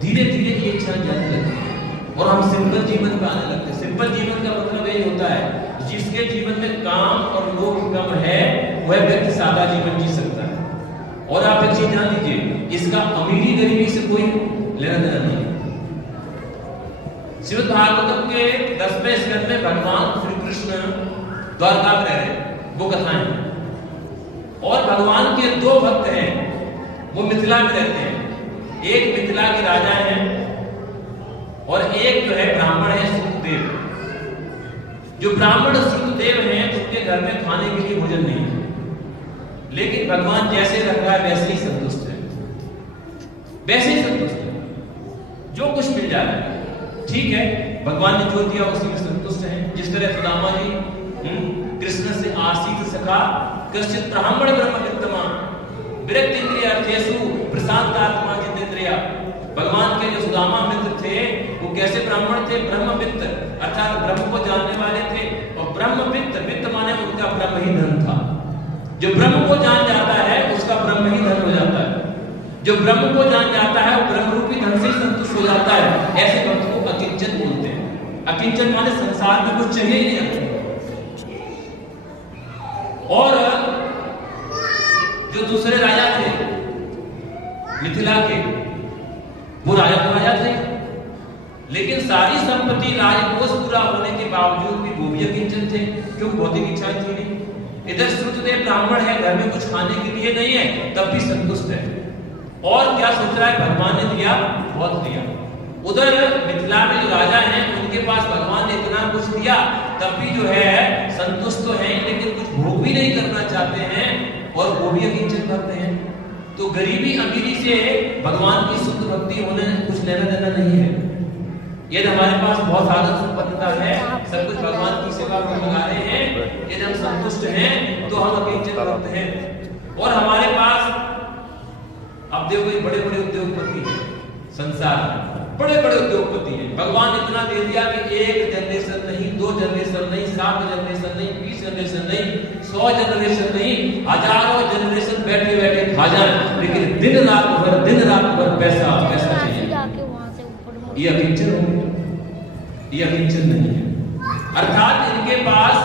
धीरे धीरे ये इच्छा जाने लगती है और हम सिंपल जीवन पे आने लगते हैं। सिंपल जीवन का मतलब यही होता है जिसके जीवन में काम और लोभ कम है वह व्यक्ति सादा जीवन जी सकता है। और आप एक चीज जान लीजिए, इसका अमीरी गरीबी से कोई लेना देना नहीं है। श्रीमद् भागवतम के 10वें स्कंद में भगवान श्री कृष्ण द्वारका में रह रहे, वो कथाएं और भगवान के दो भक्त हैं, वो मिथिला में रहते हैं। एक मिथिला के राजा हैं और एक जो है ब्राह्मण है श्रुतदेव। जो ब्राह्मण श्रुतदेव हैं उनके घर में खाने के लिए भोजन नहीं है, लेकिन भगवान जैसे रख रहा है वैसे ही संतुष्ट है, वैसे ही संतुष्ट है, जो कुछ मिल जा रहा है ठीक है, भगवान ने जो दिया उसी में संतुष्ट है। जिस तरह सुदामा जी कृष्ण से आसीत सखा कश्चित ब्राह्मण ब्रह्म वित्तमा विरक्त इंद्रिय अर्थेषु प्रशांत आत्मा जितेंद्रिया। भगवान के जो सुदामा मित्र थे वो कैसे ब्राह्मण थे? ब्रह्मवित्त अर्थात ब्रह्म को जानने वाले थे। और ब्रह्मवित्त, वित्त माने उनका ब्रह्म ही धन था। जो ब्रह्म को जान जाता है उसका ब्रह्म ही धन हो जाता है। जो ब्रह्म को जान जाता है वो ब्रह्म रूपी धन से संतुष्ट हो जाता है। ऐसे भक्त को अकिंचन बोलते हैं। अकिंचन माने संसार में कुछ चाहिए ही नहीं। और जो दूसरे राजा थे मिथिला के, वो राजा तो राजा थे, लेकिन सारी संपत्ति राजकोष पूरा होने के बावजूद भी वो भी अकिंचन थे, क्योंकि भौतिक इच्छा थी नहीं। इधर श्रुतदेव ब्राह्मण है, घर में कुछ खाने के लिए नहीं है, तब भी संतुष्ट है। और क्या सोच रहा है? भगवान ने दिया, बहुत दिया। उधर मिथिला में जो राजा हैं उनके पास भगवान ने इतना कुछ दिया, तब भी जो है संतुष्ट तो हैं, लेकिन कुछ भोग भी नहीं करना चाहते हैं और वो भी अकिंचन भक्त हैं। तो गरीबी अमीरी से भगवान की शुद्ध भक्ति होने कुछ लेना देना नहीं है। यदि हमारे पास बहुत साधन संपन्नता है, सब कुछ भगवान की सेवा में लगा रहे हैं, यदि हम संतुष्ट हैं तो हम अकिंचन भक्त हैं। और हमारे पास अब देखो बड़े बड़े उद्योगपति हैं संसार में, बड़े बड़े उद्योगपति हैं। भगवान इतना दे दिया कि एक जनरेशन नहीं, 2 जनरेशन नहीं, 7 जनरेशन नहीं, 20 जनरेशन नहीं, 100 जनरेशन नहीं, हजारों जनरेशन बैठे बैठे खा जाए, लेकिन दिन रात भर पैसा पैसा चाहिए। ये अकिंचन हो गया, ये अकिंचन नहीं है। अर्थात इनके पास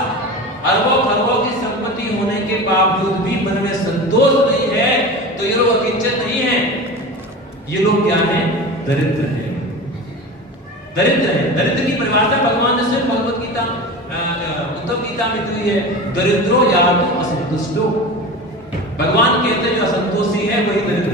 अरबों खरबों की संपत्ति होने के बावजूद भी मन में संतोष नहीं है, तो ये लोग अकिंचन नहीं है। ये लोग क्या है? दरिद्र है। दरिद्र है। दरिद्र की परिभाषा भगवान ने स्वयं भगवत गीता उद्धव गीता में दी है, दरिद्रो या तो असंतुष्टो। भगवान कहते हैं जो असंतोषी है वही दरिद्र